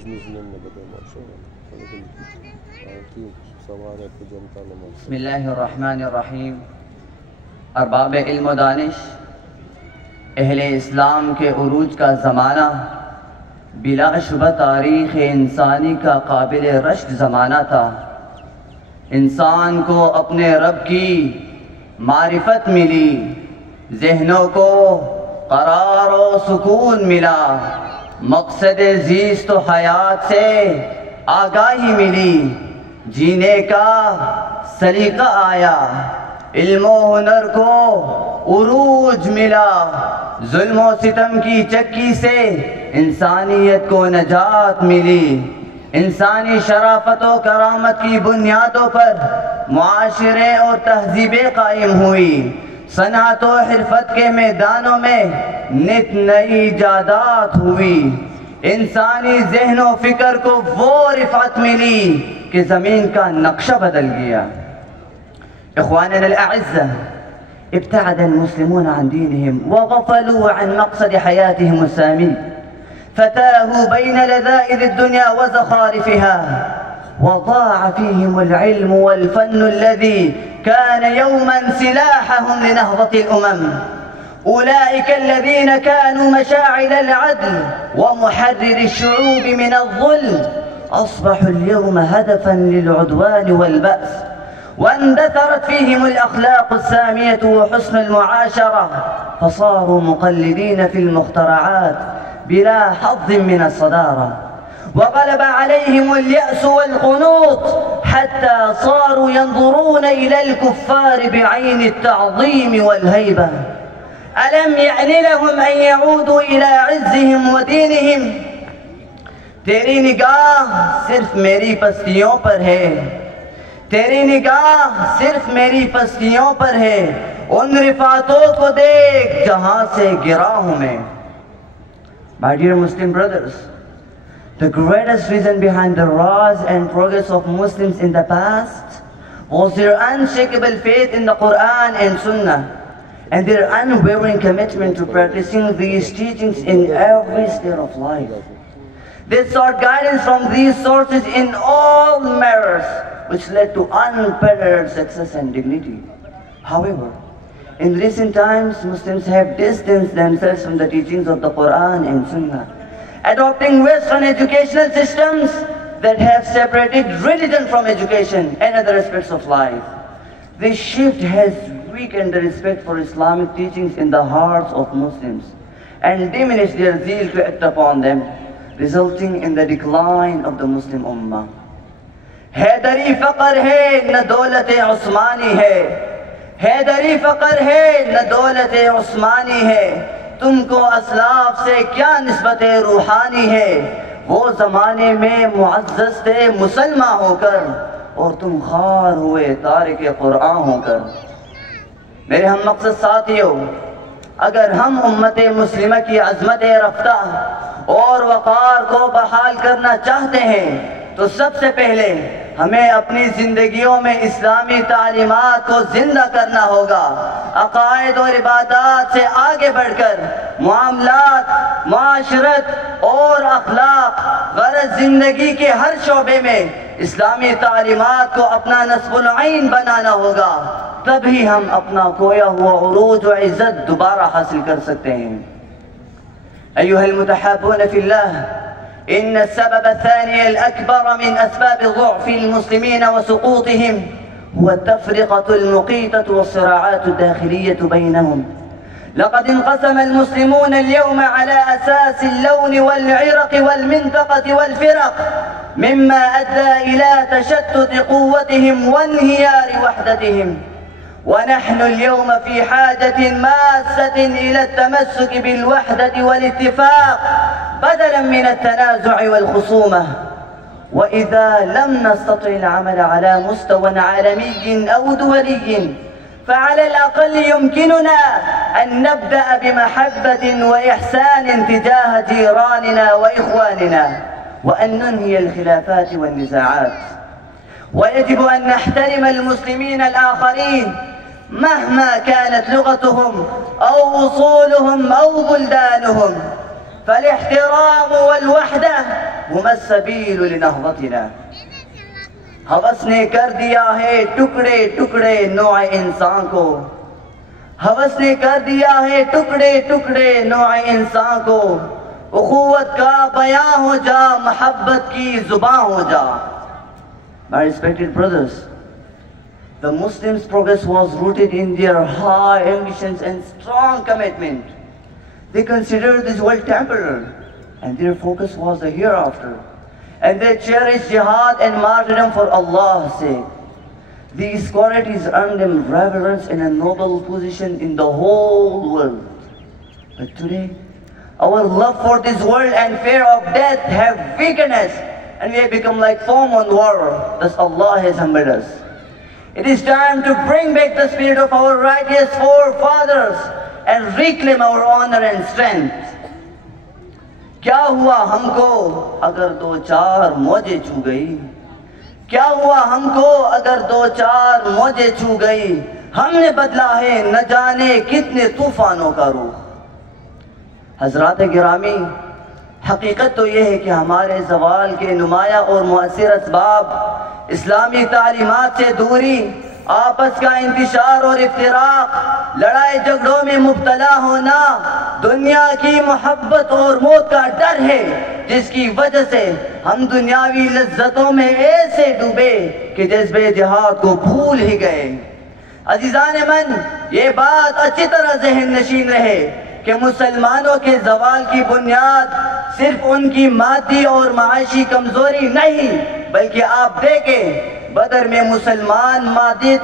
بسم اللہ الرحمن الرحیم۔ ارباب علم و دانش، اہل اسلام کے عروج کا زمانہ بلا شبہ تاریخ انسانی کا قابل رشک زمانہ تھا۔ انسان کو اپنے رب کی معرفت ملی، ذہنوں کو قرار و سکون ملا، مقصد زیست و حیات سے آگاہی ملی، جینے کا سلیقہ آیا، علم و ہنر کو عروج ملا، ظلم و ستم کی چکی سے انسانیت کو نجات ملی، انسانی شرافت و کرامت کی بنیادوں پر معاشرے اور تہذیبیں قائم ہوئی، صنعت و حرفت کے میدانوں میں نت نئی ایجادات ہوئی، انسانی ذہن و فکر کو وہ رفعت ملی کہ زمین کا نقشہ بدل گیا۔ اخواننا الاعزة، ابتعد المسلمون عن دينهم وغفلوا عن مقصد حياتهم السامي، فتاهوا بين لذائذ الدنيا وزخارفها، وضاع فيهم العلم والفن الذي كان يوما سلاحهم لنهضة الأمم. أولئك الذين كانوا مشاعل العدل ومحرر الشعوب من الظلم أصبحوا اليوم هدفا للعدوان والبأس، واندثرت فيهم الأخلاق السامية وحسن المعاشرة، فصاروا مقلدين في المخترعات بلا حظ من الصدارة، وغلب عليهم اليأس والقنوط حتى صاروا ينظرون إلى الكفار بعين التعظيم والهيبة. ألم يأن لهم أن يعودوا إلى عزهم ودينهم؟ تیری نگاہ صرف میری پستیوں پر ہے، تیری نگاہ صرف میری پستیوں پر ہے، ان رفعتوں کو دیکھ جہاں سے گرا ہوں میں۔ My dear Muslim brothers, the greatest reason behind the rise and progress of Muslims in the past was their unshakable faith in the Quran and Sunnah, and their unwavering commitment to practicing these teachings in every sphere of life. They sought guidance from these sources in all matters, which led to unparalleled success and dignity. However, in recent times, Muslims have distanced themselves from the teachings of the Quran and Sunnah, adopting Western educational systems that have separated religion from education and other aspects of life. This shift has weakened the respect for Islamic teachings in the hearts of Muslims and diminished their zeal to act upon them, resulting in the decline of the Muslim Ummah. حیدری فقر ہے نہ دولت عثمانی ہے، حیدری فقر ہے نہ دولت عثمانی ہے، تم کو اسلاف سے کیا نسبت روحانی ہے، وہ زمانے میں معزز تھے مسلمان ہو کر اور تم خوار ہوئے تارک قرآن ہو کر۔ میرے ہم مقصد ساتھیوں، اگر ہم امت مسلمہ کی عظمت رفتہ اور وقار کو بحال کرنا چاہتے ہیں تو سب سے پہلے ہمیں اپنی زندگیوں میں اسلامی تعلیمات کو زندہ کرنا ہوگا، عقائد اور عبادات سے آگے بڑھ کر معاملات، معاشرت اور اخلاق، غرض زندگی کے ہر شعبے میں اسلامی تعلیمات کو اپنا نصب العین بنانا ہوگا، تبھی ہم اپنا کھویا ہوا عروج و عزت دوبارہ حاصل کر سکتے ہیں۔ أيها المتحابون في الله، إن السبب الثاني الأكبر من أسباب ضعف المسلمين وسقوطهم هو التفرقة المقيتة والصراعات الداخلية بينهم. لقد انقسم المسلمون اليوم على أساس اللون والعرق والمنطقة والفرق، مما أدى إلى تشتت قوتهم وانهيار وحدتهم. ونحن اليوم في حاجة ماسة إلى التمسك بالوحدة والاتفاق بدلا من التنازع والخصومة. وإذا لم نستطع العمل على مستوى عالمي أو دولي، فعلى الأقل يمكننا أن نبدأ بمحبة وإحسان تجاه جيراننا وإخواننا، وأن ننهي الخلافات والنزاعات. ويجب أن نحترم المسلمين الآخرين مهما كانت لغتهم أو أصولهم أو بلدانهم، فالاحترام والوحدة هم السبيل لنهضتنا. ہوس نے کر دیا ہے ٹکڑے ٹکڑے نوع انسان کو، ہوس نے کر دیا ہے ٹکڑے ٹکڑے نوع انسان کو، اخوت کا بیاں ہو جا، محبت کی زباں ہو جا. My respected brothers, the Muslims' progress was rooted in their high ambitions and strong commitment. They considered this world temporary, and their focus was the hereafter. And they cherished jihad and martyrdom for Allah's sake. These qualities earned them reverence and a noble position in the whole world. But today, our love for this world and fear of death have weakened us, and we have become like foam on water. Thus Allah has humbled us. It is time to bring back the spirit of our righteous forefathers and reclaim our honor and strength. کیا ہوا ہم کو اگر دو چار موجیں چھو گئی؟ کیا ہوا ہم کو اگر دو چار موجیں چھو گئی؟ ہم نے بدلا ہے نہ جانے کتنے طوفانوں کا رخ. حضرات گرامی، حقیقت تو یہ ہے کہ ہمارے زوال کے نمایاں اور مؤثر اسباب اسلامی تعلیمات سے دوری، آپس کا انتشار اور افتراق، لڑائی جھگڑوں میں مبتلا ہونا، دنیا کی محبت اور موت کا ڈر ہے، جس کی وجہ سے ہم دنیاوی لذتوں میں ایسے ڈوبے کہ جذبے جہاد کو بھول ہی گئے. عزیزان من، یہ بات اچھی طرح ذہن نشین رہے کہ مسلمانوں کے زوال کی بنیاد صرف ان کی مادی اور معاشی کمزوری نہیں، بلکہ آپ دیکھیں بدر میں مسلمان مادی